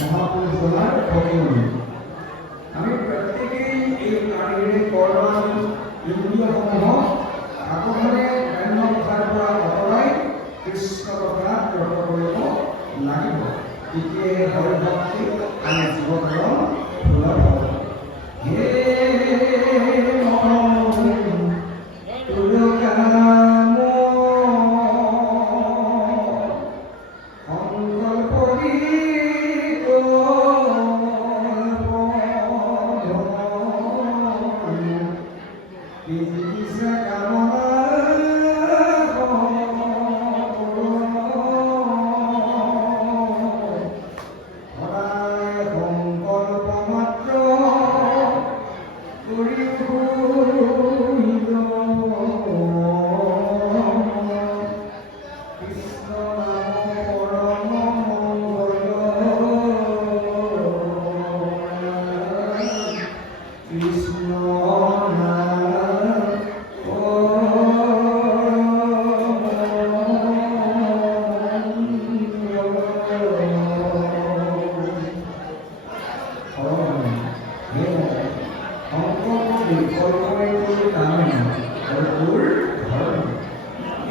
মহাপুৰুষজনাৰ ভগিনী। আমি প্ৰত্যেকেই এই প্ৰাণীৰে কৰ্ম ইন্দ্ৰিয়সমূহক আগমনে গ্ৰাম্য কথাৰ পৰা আঁতৰাই কৃষ্ণ কথাত ব্ৰত কৰিব লাগিব। তেতিয়াহে হৰি ভক্তি আমি জীৱধাৰণ সুলভ হ'ব। হে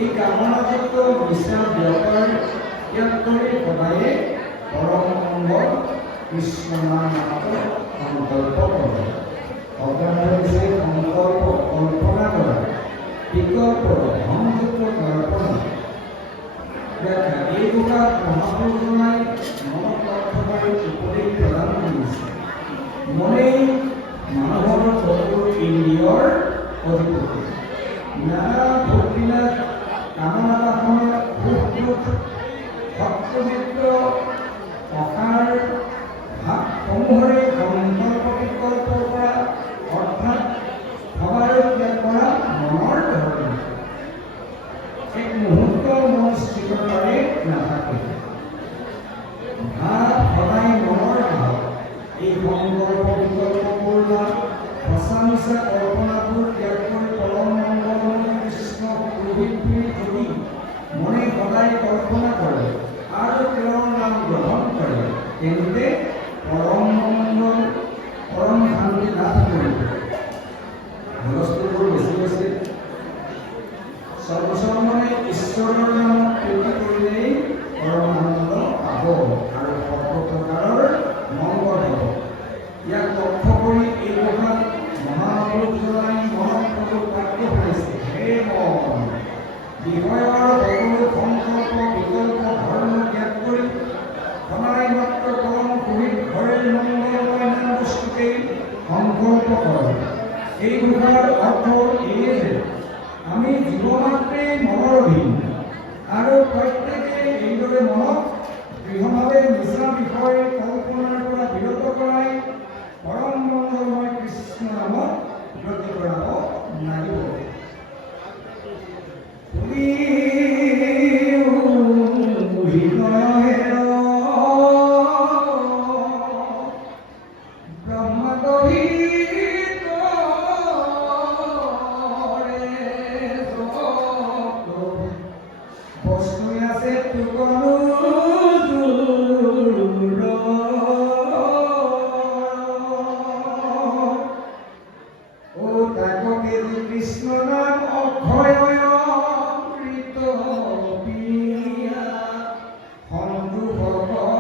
এই কামনাযুক্ত বিশ্বাস ব্যাপার ত্যাগ করে সদায়ে পরম মঙ্গল কৃষ্ণ নাম সংকল্প করে। অজ্ঞান যে সংকল্প কল্পনা করা বিকল্প সংযুক্ত কল্পনা ব্যাখ্যা এই দুটা মহাপুৰুষজনাই মনত লক্ষ্য কৰি উপদেশ প্ৰদান কৰিছে। মনেই মানুহৰ সকলো ইন্দ্ৰিয়ৰ অধিপতি। নানা ভক্তিলাভ কামনা বাসনা সুখ ভক্তচিত্ৰ অসাৰ ভাৱসমূহৰে সংকল্প বিকল্পৰ পৰা অৰ্থাৎ ভবাৰ ত্যাগ কৰা মনৰ ধৰণে এক মুহূৰ্ত মন স্থিৰতাৰে নাথাকে। ভাৱ সদায় মনৰ ভাৱ। এই সংকল্প বিকল্পপূৰ্ণ সঁচা মিছা কল্পনাবোৰ ত্যাগ কৰি পৰম মংগলময় কৃষ্ণ প্ৰভৃতিৰ যদি মনে সদায় কল্পনা কৰে আৰু তেওঁৰ নাম গ্ৰহণ কৰে তেন্তে পৰম মংগল পৰম শান্তি লাভ কৰিব। বস্তুবোৰ বেছি আছে। সৰ্বসম্মনে ঈশ্বৰৰ নামত প্ৰীতি কৰিলেই পৰম আনন্দ পাব আৰু সৰ্বপ্ৰকাৰৰ মংগল হ'ব। ইয়াক লক্ষ্য কৰি এই কথাত মহাপুৰুষজনাই মনত বাক্য কৰিছে। হে মন, বিষয়ৰ সকলো সংকল্প বিকল্প ধৰ্ম ত্যাগ কৰি সদায় মাত্ৰ পৰম পুৰোহিত ঘৰেৰ মংগলময় নাম বস্তুকেই সংকল্প কৰ। এই কথাৰ অৰ্থ এয়ে যে আমি জীৱমাত্ৰেই মনৰ অধীন আৰু প্ৰত্যেকে এইদৰে মনক দৃঢ়ভাৱে মিছা বিষয় কল্পনাৰ পৰা বিৰত কৰাই পৰম মংগলময় কৃষ্ণ নামত ব্ৰতী কৰাব লাগিব। কৃষ্ণ নাম অক্ষয় অমৃত পিয়া সন্তু ভকত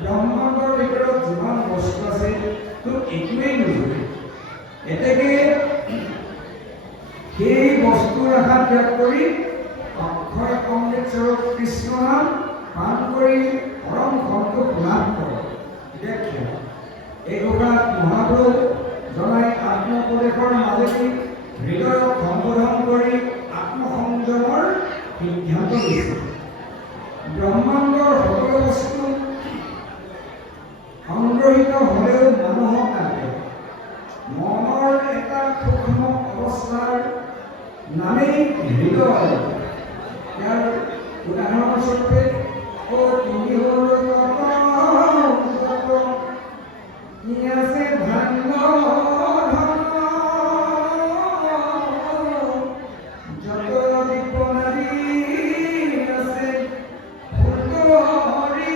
ব্ৰহ্মাণ্ডৰ ভিতৰত যিমান বস্তু আছে তোক একোৱেই নুজুৰে। এতেকে সেই বস্তুৰ আশা ত্যাগ কৰি অক্ষয় অমৃত স্বৰূপ কৃষ্ণ নাম পান কৰি পৰম সন্তোষ লাভ কৰ। এতিয়া এই কথাত মহাপুৰুষ জনাই আত্মপ্ৰদেশৰ মাজেদি হৃদয়ক সম্বোধন কৰি আত্মসংযমৰ সিদ্ধান্ত লৈছে। ব্ৰহ্মাণ্ডৰ সকলো বস্তু সংগ্ৰহিত হ'লেও মানুহক নালাগে। মনৰ এটা সূক্ষ্ম অৱস্থাৰ হয়। ইয়াৰ উদাহৰণস্বৰূপে তুমি হ'ল আছে ভাগ্য যত দীপনাৰী আছে ফুলকৰি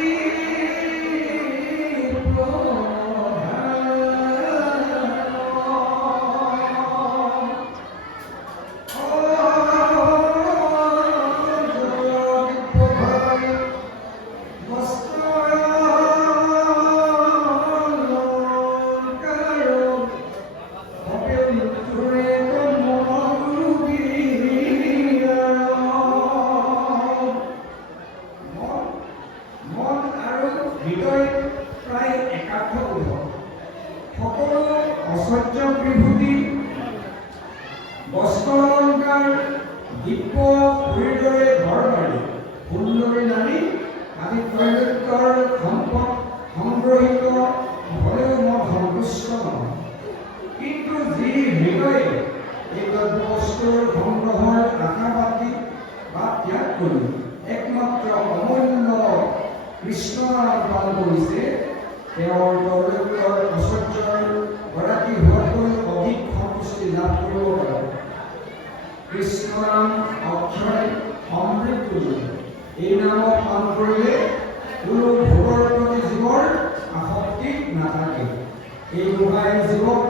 হৃদয় প্ৰায় একাৰ্থ উদ্ধৱ সকলো অসহ্য বিভূতি বস্ত্ৰ অলংকাৰ দিব্য পুৰীৰ দৰে ঘৰ বাৰী সুন্দৰী নাৰী আদি ত্ৰৈলোক্যৰ সম্পদ সংগ্ৰহিত হ'লেও মই সন্তুষ্ট নহয়। কিন্তু যি হৃদয়ে এই বস্তুৰ সংগ্ৰহৰ আশাবাদী বা ত্যাগ কৰি একমাত্ৰ অমূল্য কৃষ্ণ নাম পালন কৰিছে তেওঁৰ ত্ৰৈলোক্যৰ ঐশ্বৰ্যৰ গৰাকী হোৱাতকৈ অধিক সন্তুষ্টি লাভ কৰিব পাৰে। কৃষ্ণ নাম অক্ষয় অমৃত তুল্য। এই নামত পালন কৰিলে কোনো ভোগৰ প্ৰতি জীৱৰ আসক্তি নাথাকে। এই গোহাই জীৱক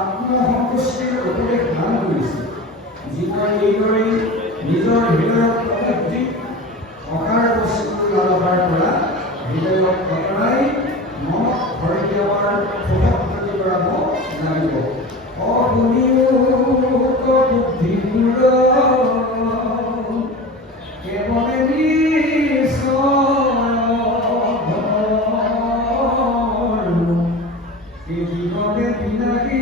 আত্মসন্তুষ্টিৰ উপদেশ দান কৰিছে। জীৱই এইদৰেই নিজৰ হৃদয়ক প্ৰবৃত্তি অসাৰ বস্তু লালসাৰ পৰা হৃদয়ক আঁতৰাই মনত ভৰি দিয়াৰ সুখী কৰাব লাগিব। অগুণিয়োগ বুদ্ধিমূল কেৱলে এই জীৱনে বিনাশী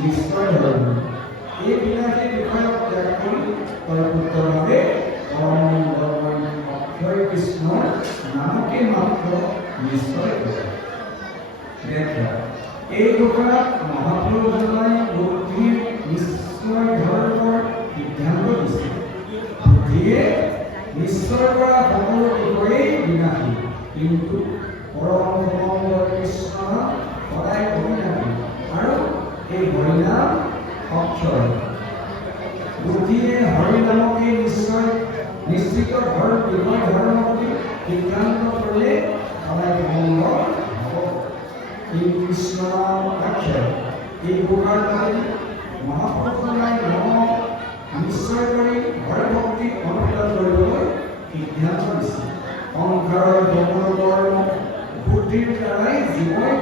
নিশ্চয় ধৰ্ম এই বিনাশী বিষয়ক ত্যাগ কৰি তলপুত্ৰভাৱে অক্ষয় কৃষ্ণৰ নামকে মাত্ৰ নিশ্চয় ব্যাখ্যা। এই ঘোষণাত মহাপুৰুষজনাই বুদ্ধিৰ নিশ্চয় ধৰ্মৰ সিদ্ধান্ত দিছে। বুদ্ধিয়ে নিশ্চয় কৰা সকলো বিষয়েই বিনাশী, কিন্তু পৰম কৃষ্ণ সদায় অবিনাশী আৰু এই হৰিনাম অক্ষয়। বুদ্ধিয়ে হৰিনামকে নিশ্চিত ধৰ্ম বিষয় ধৰ্ম বুলি সিদ্ধান্ত কৰিলে সদায় ভংগ হ'ব। এই কৃষ্ণ নাম অক্ষয়। এই গোহাৰ নাম মহাপুৰুষজনাই মনক নিশ্চয় কৰি হৰি ভক্তিক অনুশীলন কৰিবলৈ সিদ্ধান্ত দিছে। সংসাৰৰ জগতৰ বুদ্ধিৰ দ্বাৰাই জীৱই